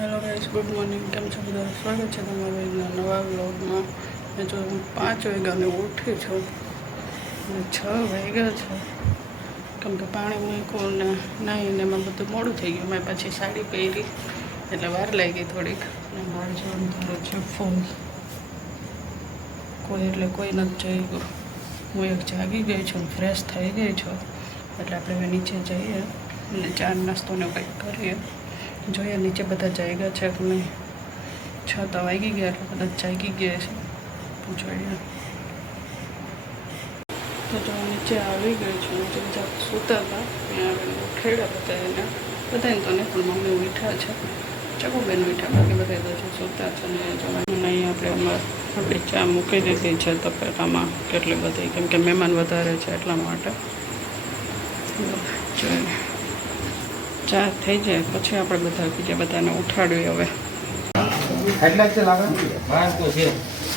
Hello guys, good morning. કેમ છો બધા? સ્વાગત છે તમારું એકના નવા વ્લોગમાં. મેં જો હું પાંચ વાગ્યાને ઉઠી છું. અને છ વાગ્યા છે. કેમ કે પાણી મૂક્યું ને નાહીને એમાં બધું મોડું થઈ ગયું. મેં પછી સાડી પહેરી, એટલે વાર લાગી થોડીક. અને બહાર જવાનું થયું છે ફોન કોઈ એટલે કોઈ નથી જઈ ગયું હું એક જાગી ગઈ છું ફ્રેશ થઈ ગઈ છું. એટલે આપણે નીચે જઈએ અને ચા નાસ્તો ને કંઈક કરીએ. જોઈએ, નીચે બધા જાગ્યા છે તમે છ તો વાગી ગયા એટલે બધા જાગી ગયા છે. જોઈએ તો જો નીચે આવી ગયું છું, નીચે બધા સૂતા હતા, ત્યાં આવીને ઉઠેડા બધા એને. બધાને તો નહીં, પણ મમ્મી મીઠા છે. ચકુબેન મીઠા બાકી બધા તો જો સૂતા છે ને જવાનું નહીં, આપણે અમારે આપણી ચા મૂકી દીધી છે તપેલામાં કેટલી બધી કેમ કે મહેમાન વધારે છે એટલા માટે. જોઈએ ચા થઈ જાય પછી આપણે બધા બીજા બધાને ઉઠાડીએ હવે. એટલે જ લાગે તો છે.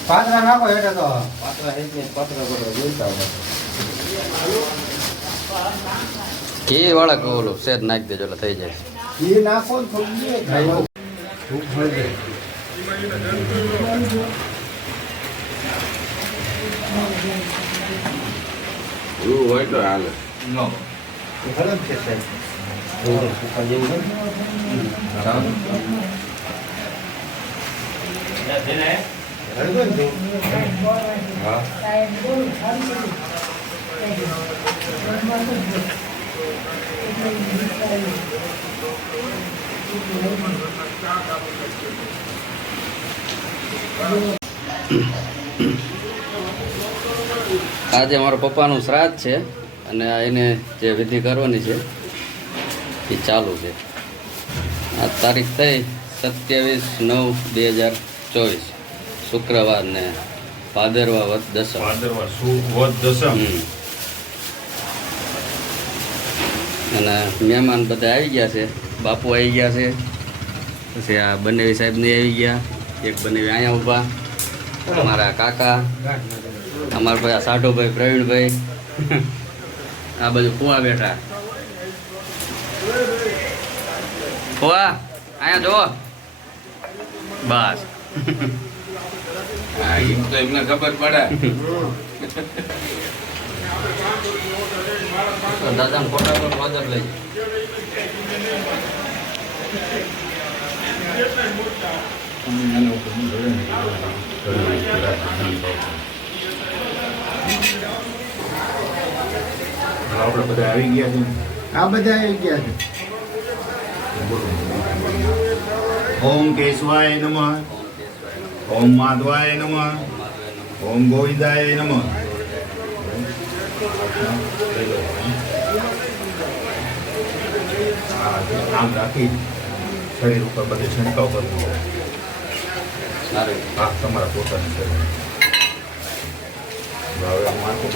પાત્રા નાખો એટલે તો. પાત્રા હેત ને પાત્રા બધા જોઈતા હોય. ઘી વાળા ઓલું સેજ નાખી દેજો એટલે થઈ જાય. એ નાખો ને ખાઈ ભૂખ મળી જાય. એવું હોય તો હાલે. હળદ છે સાહેબ. આજે મારા પપ્પાનું શ્રાદ્ધ છે અને એને જે વિધિ કરવાની છે એ ચાલુ છે. આ તારીખ થઈ સત્યાવીસ નવ બે હજાર ચોવીસ. શુક્રવાર ને ભાદરવા વધ દસમ. ભાદરવા સુદ દસમ. અને મહેમાન બધા આવી ગયા છે. બાપુ આવી ગયા છે. પછી આ બંને સાહેબ ને આવી ગયા. એક બંને અહીંયા ઊભા. અમારા કાકા. અમારા ભાઈ આ સાઢુભાઈ પ્રવીણભાઈ. આ બધું કુવા બેઠા. ફુવા અહીંયા જો બસ. હા એમ તો એમને ખબર પડે. દાદા ફોટા પર ફાધર લઈ. આપણે બધા આવી ગયા છે. આ બધા આવી ગયા છે. ઓમ કેશવાય નમ. ઓમ માધવાય નમ. ઓમ ગોવિંદાય નમ. આમ રાખી શરીર ઉપર બધે છંટકાવ કરવો. આ તમારા પોતાની શરીર. હવે માથું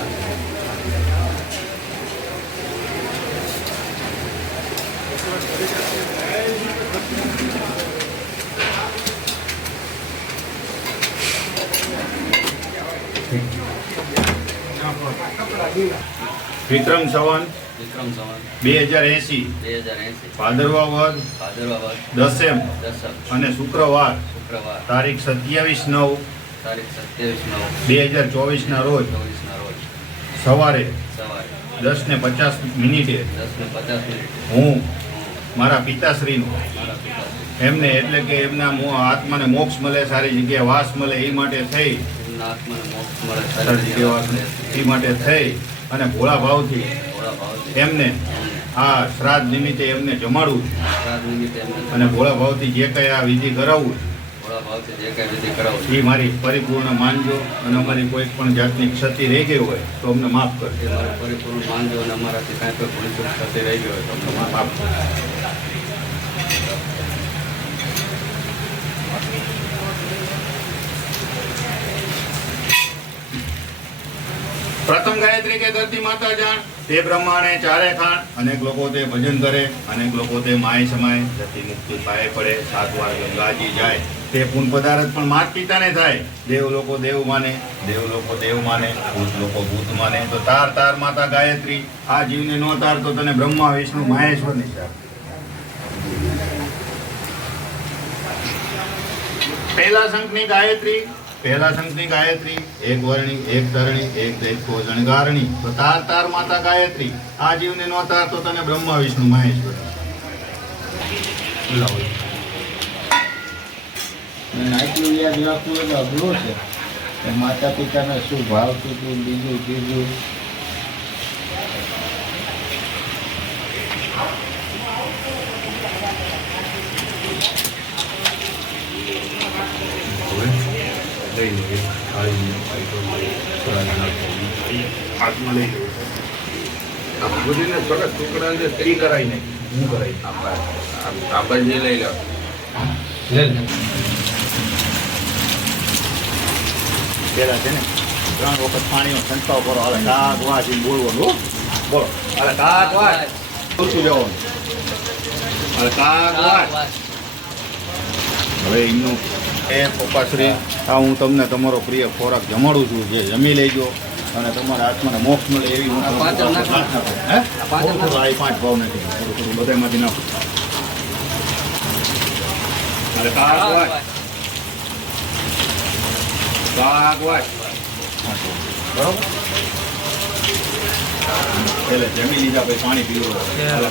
વિક્રમ સવન વિક્રમ સવન બે હજાર એસી. બે હજાર એસી. ભાદરવા વદ. ભાદરવા વધ દસેમ. દસમ. અને શુક્રવાર. શુક્રવાર. તારીખ સત્યાવીસ નવ. તારીખ સત્યાવીસ નવ. બે હજાર ચોવીસના રોજ. ચોવીસના રોજ. સવારે. સવારે. દસ ને પચાસ મિનિટે. દસ ને પચાસ મિનિટ. હું મારા પિતાશ્રીનું. એમને એટલે કે એમના આત્માને મોક્ષ મળે, સારી જગ્યાએ વાસ મળે, એ માટે થઈ. સારી એ માટે થઈ અને ભોળા ભાવથી એમને આ શ્રાદ્ધ નિમિત્તે એમને જમાડવું અને ભોળા ભાવથી જે કંઈ આ વિધિ કરાવવું એ મારી પરિપૂર્ણ માનજો અને અમારી કોઈ પણ જાતની ક્ષતિ રહી ગઈ હોય તો અમને માફ કરજો. પરિપૂર્ણ માનજો અને અમારાથી કાંઈ પણ ભૂલ રહી ગઈ હોય તો અમને માફ કરજો. પ્રથમ ગાયત્રી કે ધરતી માતા જાણ, તે પ્રમાણે ચારે ખાણ અનેક લોકો તે ભજન કરે, અનેક લોકો તે માય સમાય જતી મુક્તિ પાએ પડે, સાત વાર ગંગાજી જાય. તે પૂન પદાર્થ પણ માત પિતાને થાય. દેવ લોકો દેવ માને, દેવ લોકો દેવ માને, ભૂત લોકો ભૂત માને. તો તાર તાર માતા ગાયત્રી, આ જીવને નો તાર તો તને બ્રહ્મા, વિષ્ણુ મહેશ્વરની ચાર. પહેલા શંખની ગાયત્રી પહેલા શંખની ગાયત્રી, એક વર્ણી, એક તરણી, એક દૈત્યો જણગારણી. તો તાર તાર માતા ગાયત્રી. આ જીવને નો તાર તો તને બ્રહ્મા, વિષ્ણુ, મહેશ્વર. આટલું યાદ રાખવું એટલે અઘરું છે. માતા પિતાના શું ભાવ હતું બીજું, ત્રીજું? હાથમાં લઈ લો આ બધીને ટુકડા છે તે કરાવીને હું કરાવી આપણે લઈ લો. પેલા છે ને ત્રણ વખત પાણીનો છંટકાવ કરો. હવે કાક વાજી બોલવાનું હો. બોલો. અરે કાક વાંચ. ઓછું જવાનું. અરે કાક વાત હવે એમનું એ પપ્પાશ્રી આ હું તમને તમારો પ્રિય ખોરાક જમાડું છું જે જમી લેજો અને તમારા આત્માને મોક્ષ મળે એવી હું પાંચ ભાવ નથી. થોડું થોડું બધામાંથી નાખો. બરોબર? એટલે જમી લીધા પછી પાણી પીવું એટલે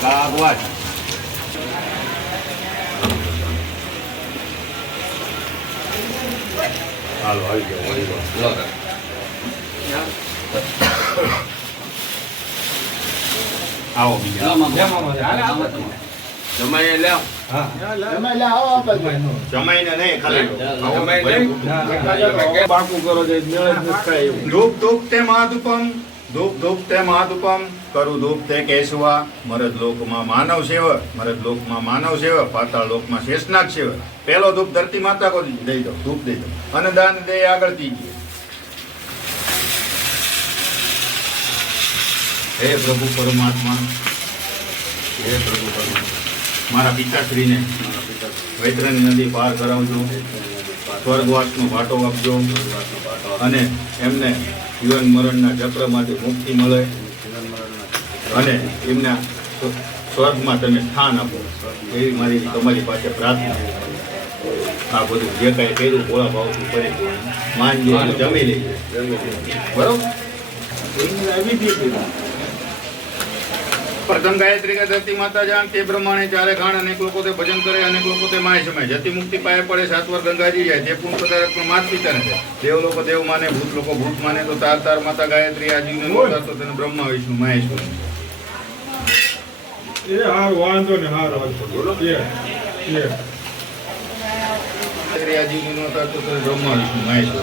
હાલો આવી જાઓ આવી જાઓ. આવો જમાઈ લે જમાઈને નહીં ખાલી બાકુ કરો. ધૂપ ધૂપ તે માધુપમ ધૂપ ધૂપ તે માધુપમ કરું ધૂપ તે કેશવા. મરદ લોકમાં માનવ સેવ મરદ લોકમાં માનવ સેવ પાતાળ લોકમાં શેષનાગ સેવ પહેલો ધૂપ ધરતી માતા કો દઈ દો ધૂપ દઈ દો. અને દાન દે આગળ દીજીએ હે પ્રભુ પરમાત્મા હે પ્રભુ પરમાત્મા. મારા પિતાશ્રીને મારા પિતા વૈતરણી નદી પાર કરાવજો. સ્વર્ગવાસનો ભાટો આપજો. અને એમને જીવન મરણના ચક્રમાંથી મુક્તિ મળે. અને એમના સ્વર્ગમાં તમે સ્થાન આપો. એવી મારી તમારી પાસે પ્રાર્થના આ બધું જે કાંઈ કર્યું, ભોળા ભાવથી કરે. માન જોવાનું જમી લે બરોબર. પ્રથમ ગાયત્રી કે ધરતી માતા જાણ તે પ્રમાણે ચારે ખાણ અનેક લોકો તે ભજન કરે, અનેક લોકો તે માય સમય. જતી મુક્તિ પાયે પડે, સાત વાર ગંગાજી જાય. તે પૂર્ણ પદાર્થમાં માત પિતા છે. દેવ લોકો દેવ માને, ભૂત લોકો ભૂત માને, તો તાર તાર માતા ગાયત્રી આજીવને જીવને તો તેને બ્રહ્મા, વિષ્ણુ, મહેશ્વર. એ હાર વાંધો ને હાર વાંધો એ એ. ગાયત્રી આ જીવને. નોતા તો તેને બ્રહ્મા વિષ્ણુ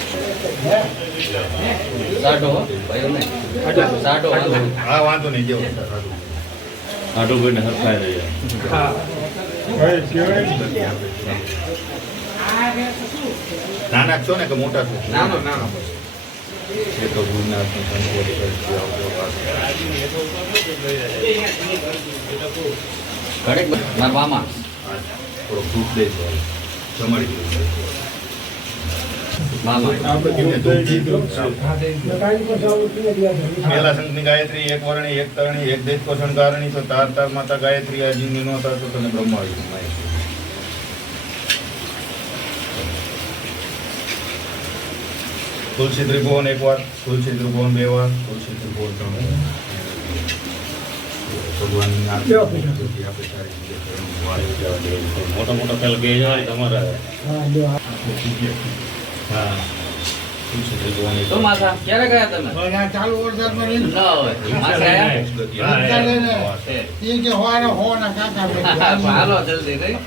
સાડો ભાઈઓ ને. સાડો વાંધો નહીં. હા વાંધો નહીં જેવો. ભાઈ કહેવાય ને. નાના છો ને કે મોટા છો? નાનો નાનો. ઘડીક મારા મામા. થોડો જમાડી દો આપણે એમને દૂધ. દૂધ દહીં દીધું. દીધું પહેલા સંતની ગાયત્રી એક વર્ણી એક તરણી એક દૈત્ય શણગારણી તો તાર તાર માતા ગાયત્રી આ જીવની નો તાર તો તને બ્રહ્મા વિષ્ણુ તુલસી ત્રિભુવન એક વાર તુલસી ત્રિભુવન બે વાર તુલસી ત્રિભુવન ત્રણ. મોટા મોટા પેલા બે જાય તમારા હા તો. માથા ક્યારે ગયા તમે ચાલુ વરસાદમાં ન હોય? એ કે હોવાના હોવાના કાકા હાલો જલ્દી નહીં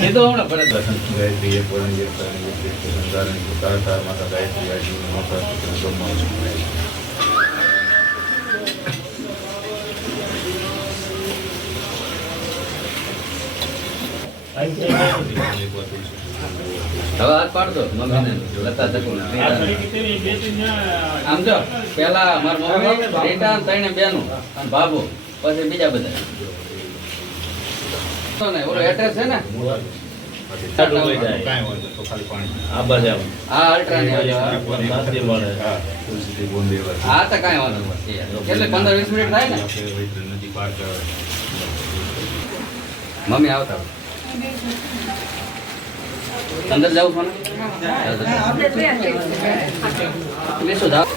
એ તો હમણાં ભરત ગાયત્રી એક વરણ એક તારણ એક એક વરણ ધારણ તાર તાર માતા ગાયત્રી આજીવન માતા પિતૃ બ્રહ્મા વિષ્ણુ હવે હાથ પાડતો મમ્મીને લતા આમ જો પેલા મારા મમ્મી બેટા ને ત્રણે બેનું અને બાબુ પછી બીજા બધા. ને ઓલો એડ્રેસ છે ને. મમ્મી આવતા અંદર જાવ છો ને? બેસો જાવ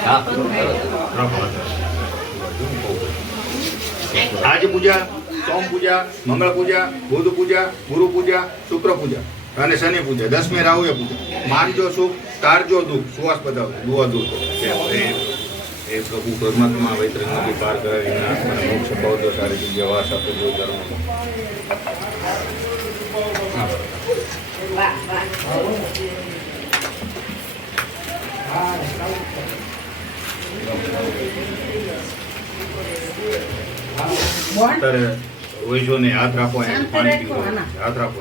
હા. આજ પૂજા સોમ પૂજા મંગળ પૂજા બુધ પૂજા ગુરુ પૂજા શુક્ર પૂજા અને શનિ પૂજા દસમે રાહુએ પૂજા. માનજો સુખ તારજો દુઃખ સુવાસ બતાવજો દુઆ દુઃખ એ પ્રભુ પરમાત્મા વૈતર નદી પાર કરાવીને આત્માને મોક્ષ અપાવજો સારી જગ્યા વાસ આપે જો ધર્મમાં અત્યારે ઓઈજો ને હાથ રાખો એમ પાણી પીવો હાથ રાખો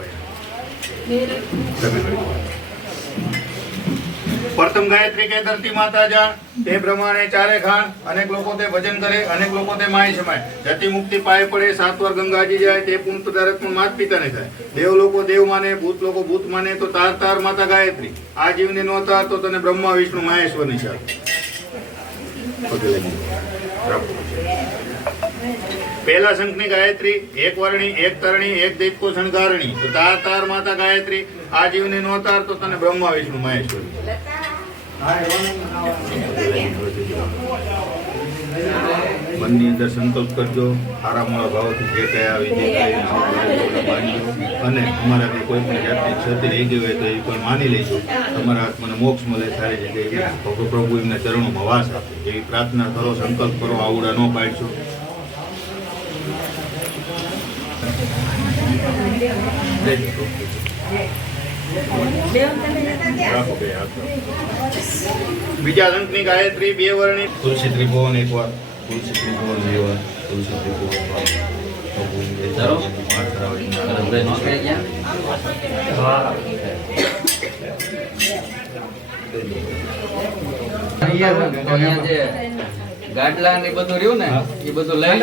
પ્રથમ ગાયત્રી કે ધરતી માતા જા તે પ્રમાણે ચારે ખાણ અનેક લોકો તે ભજન કરે અનેક લોકો તે માય સમાય. જતી મુક્તિ પાય પડે સાત વાર ગંગાજી જાય તે પદાર્થ પણ માત પિતાને થાય. દેવ લોકો દેવ માને ભૂત લોકો ભૂત માને તો તાર તાર માતા ગાયત્રી. આ જીવને નો તાર તો તને બ્રહ્મા વિષ્ણુ મહેશ્વરની ચાલ પગે લાગી. રાખો. પહેલા શંખની ગાયત્રી, એક વર્ણી, એક તરણી, એક દૈત્કો શણગારણી તો તાર તાર માતા ગાયત્રી, આ જીવને નો તાર તો તને બ્રહ્મા, વિષ્ણુ, મહેશ્વરી. મનની અંદર સંકલ્પ કરજો. સારા મોડા ભાવથી જે કઈ આવી, જે કઈ અને અમારાથી કોઈ પણ જાતની ક્ષતિ રહી ગઈ હોય તો એ કોઈ માની લેજો. તમારા આત્માને મોક્ષ મળે, સારી જગ્યાએ પ્રભુ એમના ચરણોમાં વાસ આપે. એવી પ્રાર્થના કરો, સંકલ્પ કરો આવડા ન પાડશો રાખો બે હાથ રાખો. બીજા અંકની ગાયત્રી બે વર્ણની તુલસી ત્રિભુવન એક વાર. તુલસી ત્રિભુવન બે વાર. તુલસી ત્રિભુવન જે ગાડલા ને બધું રહ્યું ને એ બધું લઈ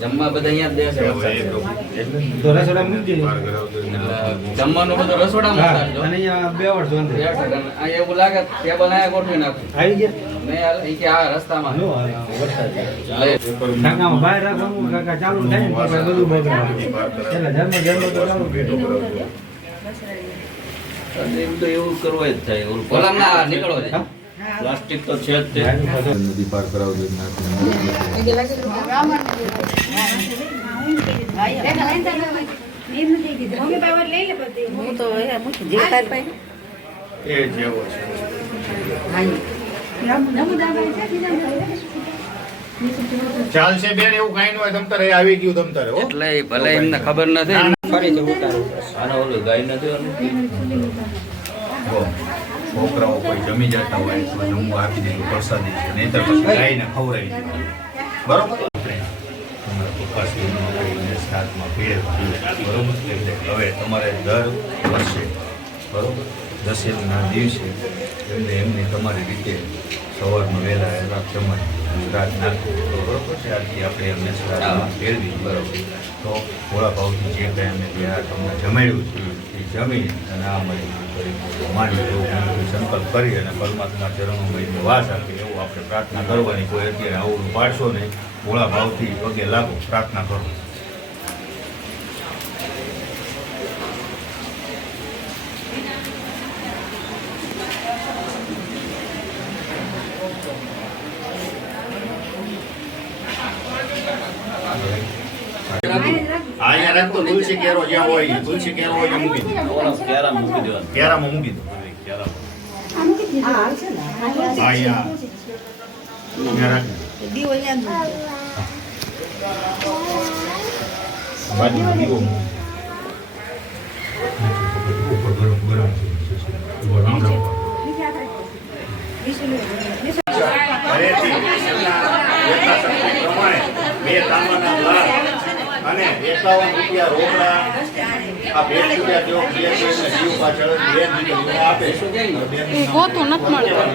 જમવા બધા અહીંયા દે. એટલે જમવાનું બધું રસોડામાં એવું લાગે ટેબલ અહીંયા ગોઠવી નાખું. આવી ગયા? મેં આ- કે આ રસ્તામાં. છે. બહાર રાખવાનું કાકા ચાલુ થાય બધું તો ચાલુ છે. એવું કરવાય જ થાય. ઓલું ઓલા ના નીકળો છે. પ્લાસ્ટિક તો છે જ તે. નદી પાર કરાવજો. હું તો એ જે તાર પાસે એ જેવો છે. ચાલશે બેન એવું કઈ ન હોય તમ તારે આવી ગયું તમતારે એટલે ભલે એમને ખબર નથી. આના ઓલું ગાય નથી છોકરાઓ કોઈ જમી જતા હોય તો જમવું આપી દીધું પ્રસાદી છે. નહીંતર પછી ગાયને ખવડાવી દીધું બરોબર? શ્રાદ્ધમાં પીડે બરોબર? હવે તમારે દર વર્ષે બરોબર? દશેરીના દિવસે એમને એમની તમારી રીતે સવારમાં વહેલા રાત તમારે શ્રાદ્ધ નાખવું તો બરોબર છે. આથી આપણે એમને શ્રાદ્ધમાં ફેરવી બરોબર. તો ભોળા ભાવથી જે કાંઈ અમે ત્યાં તમને જમાડ્યું છે, એ જમી અને આ મળી માની એવું સંકલ્પ કરી અને પરમાત્મા ચરણોમાં વાસ આપે એવું આપણે પ્રાર્થના કરવાની. કોઈ અત્યારે આવું પાડશો નહીં, ભોળા ભાવથી પગે લાગો, પ્રાર્થના કરો. હા અહીંયા રાખતો તુલસી કેરો જ્યાં હોય ત્યાં. તુલસી કેરો હોય ત્યાં મૂકી દો કેરામાં મૂકી દો હા અહીંયા અહીંયા રાખ દીવો અહીંયા જ બાજુમાં દીવો મૂકી ઘરેથી વિષ્ણુના યથાશક્તિ પ્રમાણે બે તાંબાના ગ્લાસ અને એકાવન રૂપિયા રોકડા આ બે રૂપિયા જેવો ક્લિયર કરીને જીવ પાછળ બે રૂપિયા આપે એ ગોતું નથી મળતું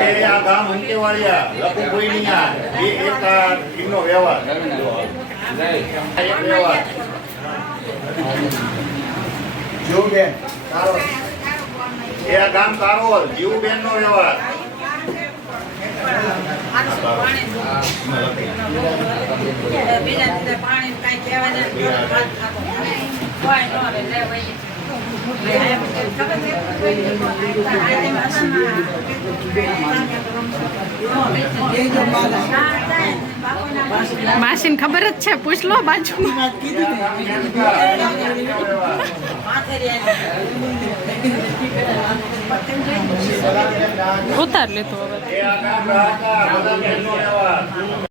એ આ ગામ અંકેવાળિયા લખું કોઈ નહીં આ એ એક આ ટીમનો વ્યવહાર. વ્યવહાર એ આ ગામ તારો જીવબેન નો વ્યવહાર. બીજા પાણી કઈ કહેવાય માસીને ખબર જ છે પૂછ લો બાજુ ઉતાર લેતો હવે.